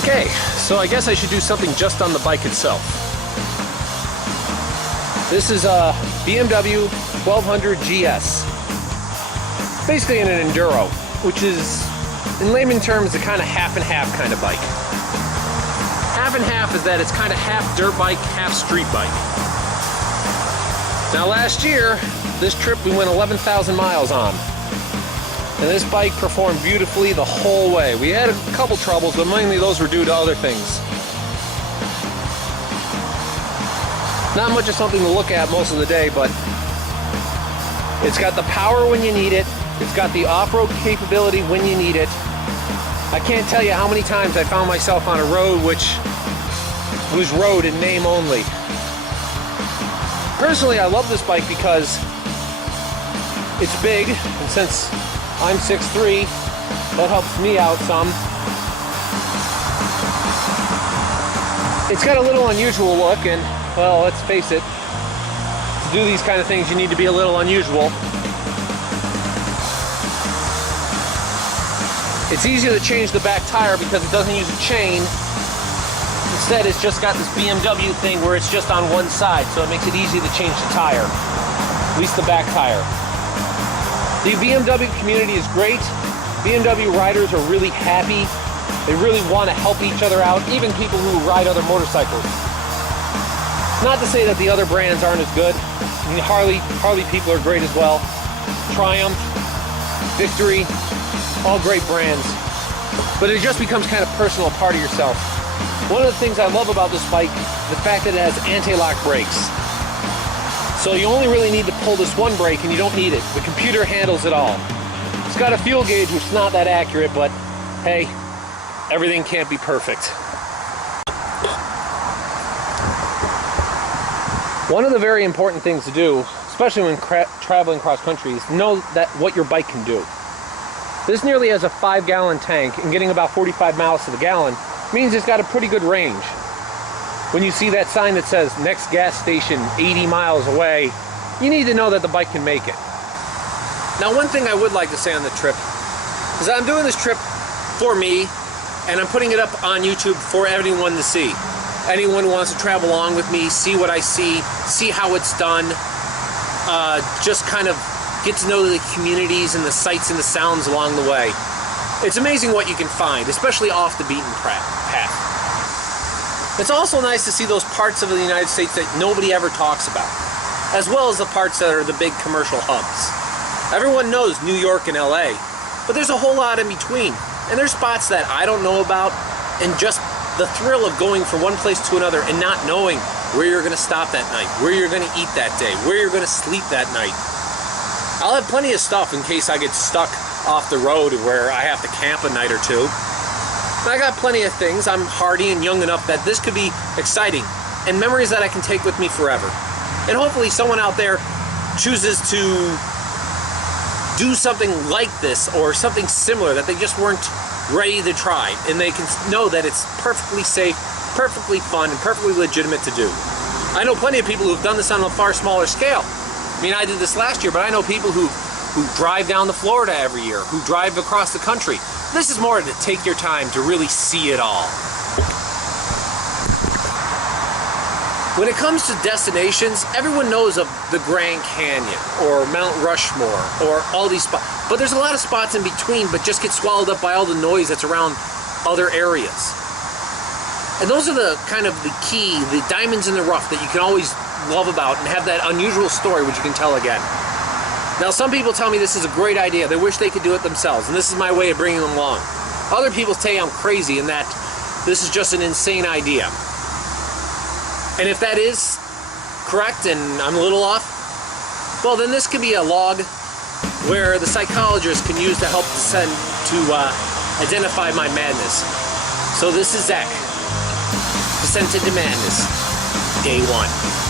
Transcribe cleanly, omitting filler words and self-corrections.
Okay, so I guess I should do something just on the bike itself. This is a BMW 1200 GS. Basically an enduro, which is, in layman terms, a kind of half and half kind of bike. Half and half is that it's kind of half dirt bike, half street bike. Now last year, this trip we went 11,000 miles on. And this bike performed beautifully the whole way. We had a couple troubles, but mainly those were due to other things. Not much of something to look at most of the day, but it's got the power when you need it. It's got the off-road capability when you need it. I can't tell you how many times I found myself on a road which was road in name only. Personally, I love this bike because it's big, and since I'm 6'3", that helps me out some. It's got a little unusual look, and, well, let's face it, to do these kind of things you need to be a little unusual. It's easier to change the back tire because it doesn't use a chain. Instead, it's just got this BMW thing where it's just on one side, so it makes it easy to change the tire, at least the back tire. The BMW community is great. BMW riders are really happy. They really want to help each other out, even people who ride other motorcycles. Not to say that the other brands aren't as good. I mean, Harley people are great as well. Triumph, Victory, all great brands. But it just becomes kind of personal, part of yourself. One of the things I love about this bike, the fact that it has anti-lock brakes. So you only really need to pull this one brake and you don't need it. The computer handles it all. It's got a fuel gauge which is not that accurate, but hey, everything can't be perfect. One of the very important things to do, especially when traveling cross country, is know that what your bike can do. This nearly has a 5-gallon tank, and getting about 45 miles to the gallon means it's got a pretty good range. When you see that sign that says next gas station 80 miles away, you need to know that the bike can make it. Now, one thing I would like to say on the trip is that I'm doing this trip for me, and I'm putting it up on YouTube for everyone to see. Anyone who wants to travel along with me, see what I see how it's done, just kind of get to know the communities and the sights and the sounds along the way. It's amazing what you can find, especially off the beaten path. It's also nice to see those parts of the United States that nobody ever talks about, as well as the parts that are the big commercial hubs. Everyone knows New York and LA, but there's a whole lot in between. And there's spots that I don't know about, and just the thrill of going from one place to another and not knowing where you're going to stop that night, where you're going to eat that day, where you're going to sleep that night. I'll have plenty of stuff in case I get stuck off the road where I have to camp a night or two. I got plenty of things. I'm hardy and young enough that this could be exciting and memories that I can take with me forever. And hopefully someone out there chooses to do something like this or something similar that they just weren't ready to try, and they can know that it's perfectly safe, perfectly fun, and perfectly legitimate to do. I know plenty of people who've done this on a far smaller scale. I mean, I did this last year, but I know people who drive down to Florida every year, who drive across the country. This is more to take your time to really see it all. When it comes to destinations, everyone knows of the Grand Canyon or Mount Rushmore or all these spots, but there's a lot of spots in between but just get swallowed up by all the noise that's around other areas. And those are the kind of the key, the diamonds in the rough that you can always love about and have that unusual story which you can tell again. Now, some people tell me this is a great idea. They wish they could do it themselves, and this is my way of bringing them along. Other people say I'm crazy and that this is just an insane idea. And if that is correct and I'm a little off, well, then this could be a log where the psychologist can use to help identify my madness. So this is Zach, Descent into Madness, Day 1.